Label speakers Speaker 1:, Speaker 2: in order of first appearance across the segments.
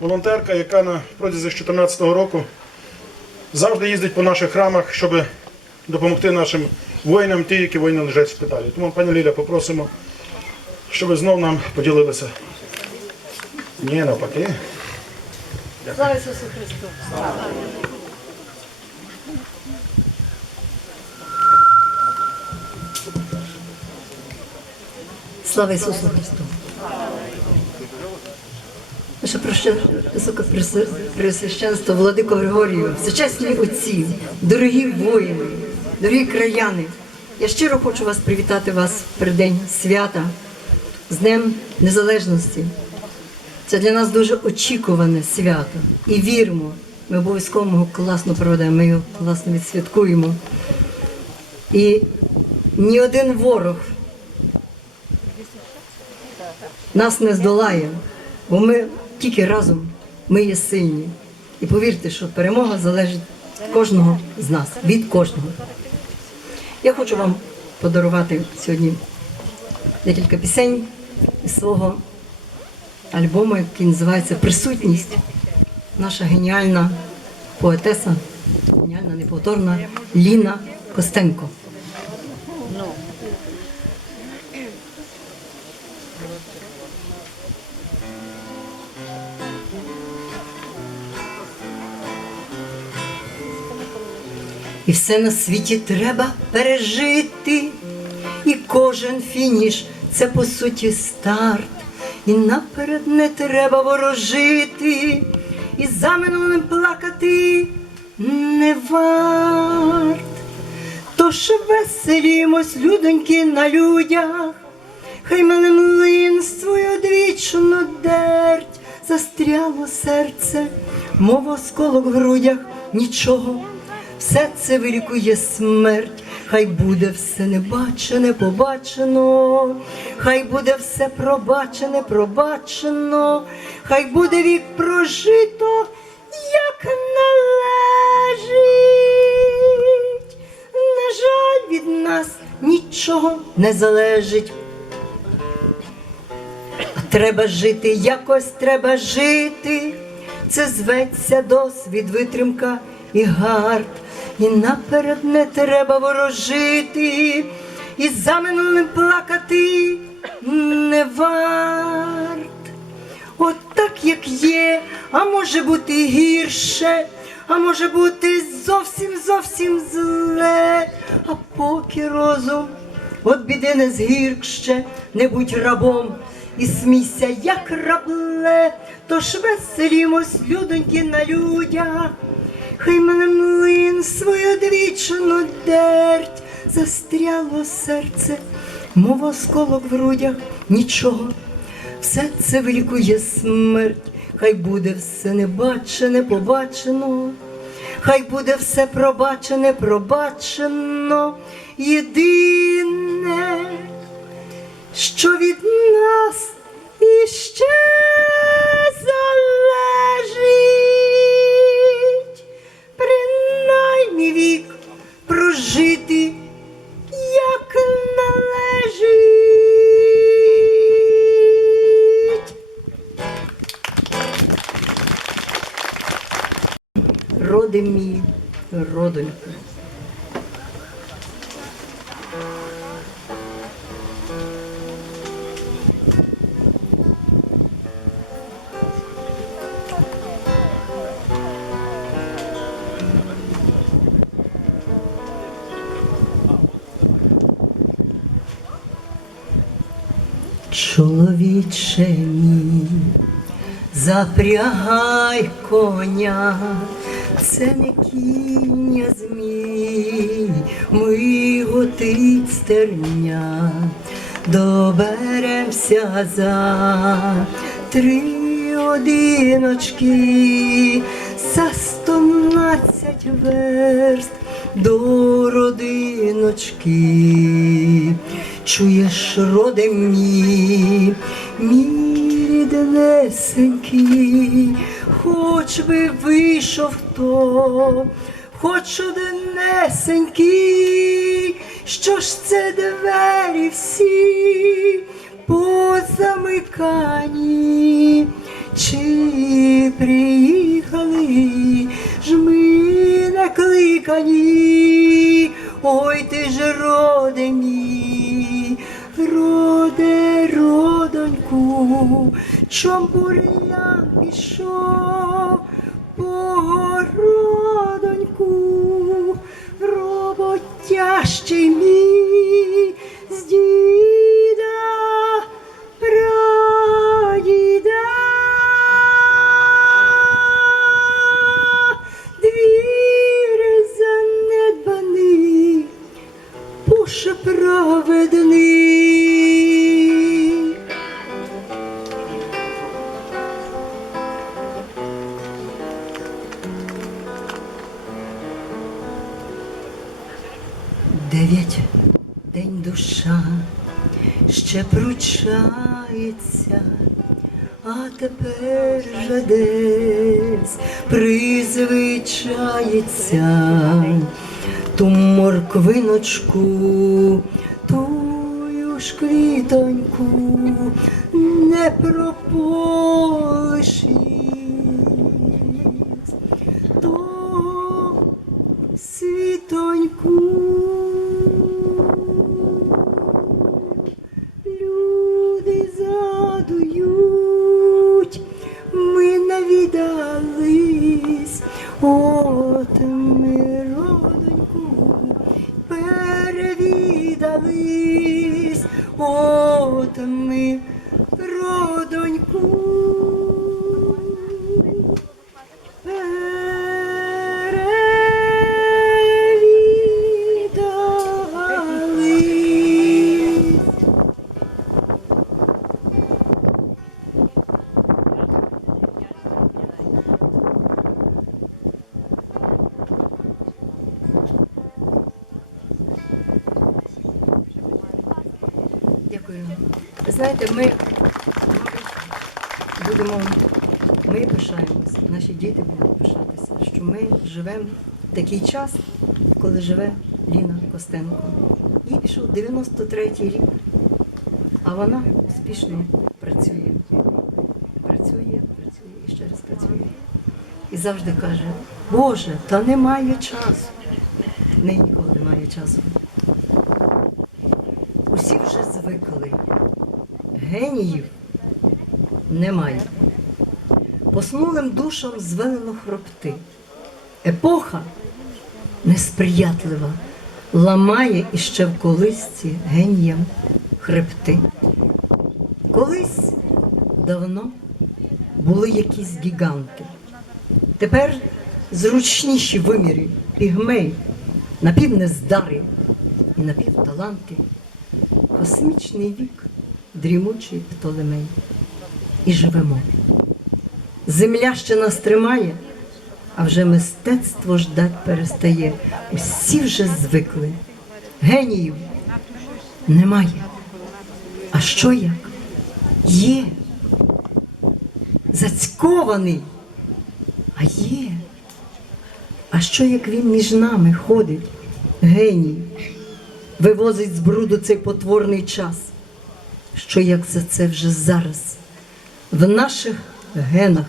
Speaker 1: волонтерка, яка на протязі 2014 року завжди їздить по наших храмах, щоб допомогти нашим воїнам, ті, які воїни лежать в шпиталі. Тому, пані Ліля, попросимо, щоб ви знов нам поділилися. Ні, навпаки.
Speaker 2: Слава Ісусу Христу! Слава Ісусу Христу! Наше проще високопресвященство Владико Григорію, всечесні отці, дорогі воїни, дорогі краяни. Я щиро хочу вас привітати вас в переддень свята з Днем Незалежності. Це для нас дуже очікуване свято. І віримо, ми обов'язково його класно проведемо, ми його класно відсвяткуємо. І ні один ворог нас не здолає, бо ми тільки разом ми є сильні. І повірте, що перемога залежить кожного з нас, від кожного. Я хочу вам подарувати сьогодні декілька пісень із свого альбому, який називається Присутність. Наша геніальна поетеса, геніальна неповторна Ліна Костенко. І все на світі треба пережити, і кожен фініш це по суті старт. І наперед не треба ворожити, і за минулим плакати не варт. Тож веселімось, людоньки, на людях, хай мене млинствою одвічну дерть, застряло серце, мов осколок в грудях, нічого, все це вилікує смерть. Хай буде все небачене, побачено, хай буде все пробачене, пробачено, хай буде вік прожито, як належить. На жаль, від нас нічого не залежить. Треба жити, якось треба жити. Це зветься досвід, витримка і гард. І наперед не треба ворожити, і за минулим плакати не варт. От так, як є, а може бути гірше, а може бути зовсім зовсім зле, а поки розум от біди не згіркще, не будь рабом і смійся, як рабле, тож веселімось, людоньки, на людях. Хай мене млин свою двічну дерть, застряло серце, мов осколок в грудях, нічого, все це вилікує смерть, хай буде все небачене, побачено, хай буде все пробачене, пробачено, єдине, що від нас іще Роди мій, родонька. Чоловіче мій, запрягай коня, це не кіння змій, ми готить стерня, доберемося за три одиночки, за стомнадцять верст до родиночки. Чуєш, роде мій, мій ріднесенький, хоч би вийшов хто, хоч однесенький, що ж це двері всі позамикані, чи приїхали ж ми накликані, ой ти ж роде мій, чом бур'ян пішов по городоньку, роботящий мій Дев'ять. День душа. Ще пручається, а тепер же десь призвичається. Ту морквиночку, тую ж квітоньку не прополишись. Дякую. Ви знаєте, ми будемо, ми пишаємося, наші діти будуть пишатися, що ми живемо в такий час, коли живе Ліна Костенко. Їй пішов 93-й рік, а вона успішно працює. Працює, працює і ще раз працює. І завжди каже, Боже, та немає часу. В ніколи немає часу. Усі вже звикли. Геніїв немає. Поснулим душам звелено хропти. Епоха несприятлива, ламає іще в колисці геніям хребти. Колись давно були якісь гіганти. Тепер зручніші виміри, пігмей, напівнездари і напівталанти, космічний вік, дрімучий Птолемей. І живемо. Земля ще нас тримає, а вже мистецтво ждать перестає. Усі вже звикли. Геніїв немає. А що як? Є. Зацькований. А є. А що як він між нами ходить? Геній, вивозить з бруду цей потворний час. Що як за це вже зараз? В наших генах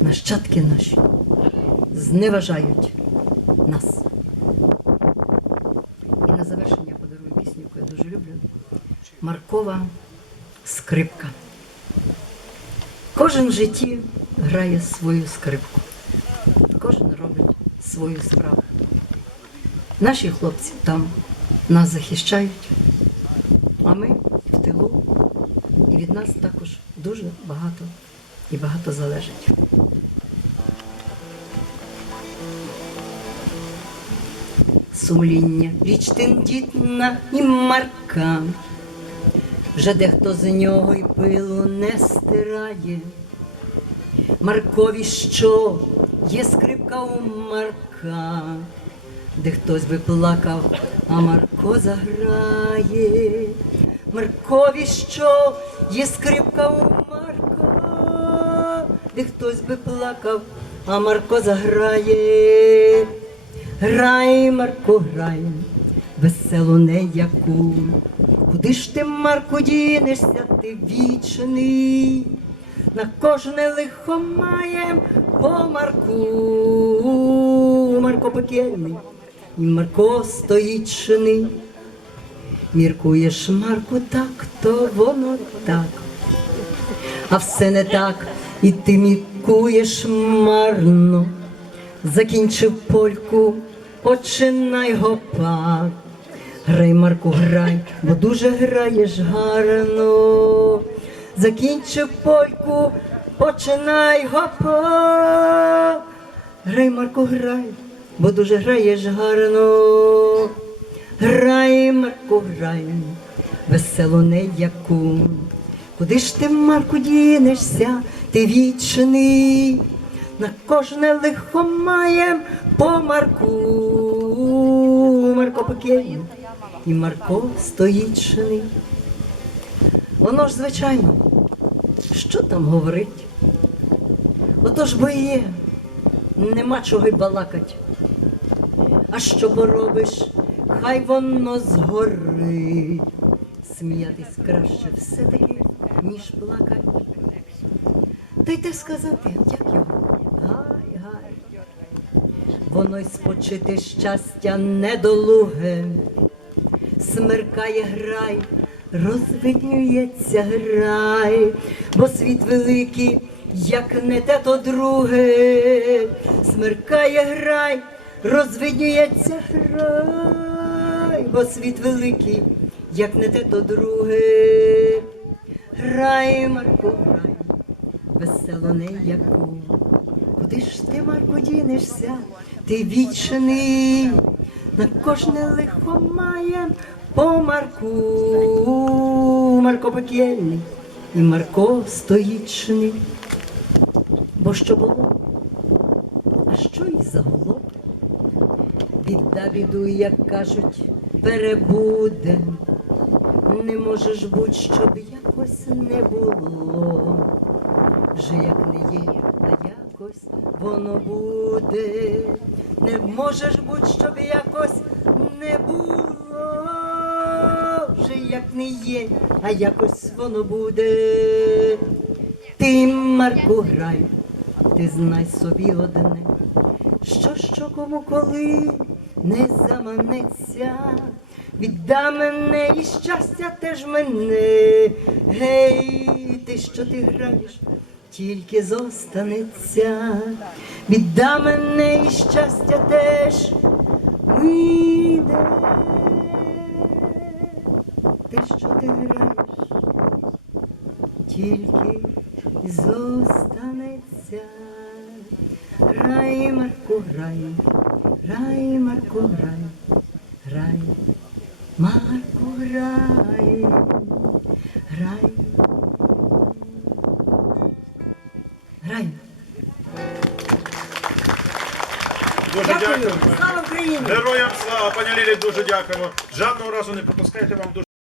Speaker 2: нащадки наші зневажають нас. І на завершення подарую пісню, яку я дуже люблю. Маркова скрипка. Кожен в житті грає свою скрипку. Кожен робить свою справу. Наші хлопці там нас захищають, а ми в тилу. І від нас також дуже багато і багато залежить. Сумління річ тендітна і марка. Вже дехто з нього й пилу не стирає. Маркові що є скрипка у Марка, де хтось би плакав, а Марко заграє. Маркові що є скрипка у Марка, де хтось би плакав, а Марко заграє. Грай, Марко, грай, весело не яку. Куди ж ти, Марко, дінешся, ти вічний? на кожне лихо маєм по Марку. Марко пекельний, Марко стоїчний. Міркуєш, Марку, так, то воно так. А все не так, і ти міркуєш марно. Закінчив польку, починай гопак. Грай, Марку, грай, бо дуже граєш гарно. Закінчив польку, починай гопак. Грай, Марку, грай, бо дуже граєш гарно. Грай, Марку, грай, весело не яку. Куди ж ти, Марку, дінешся, ти вічний, на кожне лихо маєм по Марку. Марко пекельний і Марко стоїчний. Воно ж, звичайно, що там говорить? Отож бо є, нема чого й балакать. А що поробиш, хай воно згорить. Сміятись краще все-таки, ніж плакать. Та й те сказати, як його? Гай, гай. Воно й спочити щастя недолуге. Смеркає грай, розвиднюється грай, бо світ великий, як не те, то друге. Смеркає грай, розвиднюється грай, бо світ великий, як не те, то друге. Грай, Марко, грай, весело не яку. Куди ж ти, Марко, дінешся? Ти вічний, на кожне лихо має по Марку. Марко пекельний і Марко стоїчний. Бо що було? А що й загуло? Біда біду, як кажуть, перебуде. Не можеш будь, щоб якось не було. Вже як не є, а якось воно буде. Не можеш будь, щоб якось не було. Вже як не є, а якось воно буде. Ти, Марку, грай, ти знай собі одне, що що кому коли не заманеться. Відда мене і щастя теж мене. Гей, ти що ти граєш, тільки зостанеться. Відда мене і щастя теж вийде. Ти що ти граєш, тільки зостанеться. Грай, Марко, грай, грай, Марко, грай, грай, Марко, грай, грай. Грай.
Speaker 1: Дуже
Speaker 2: Дякую. Слава Україні!
Speaker 1: Героям слава, пані Лілі, дуже дякуємо. Жодного разу не пропускайте вам дуже.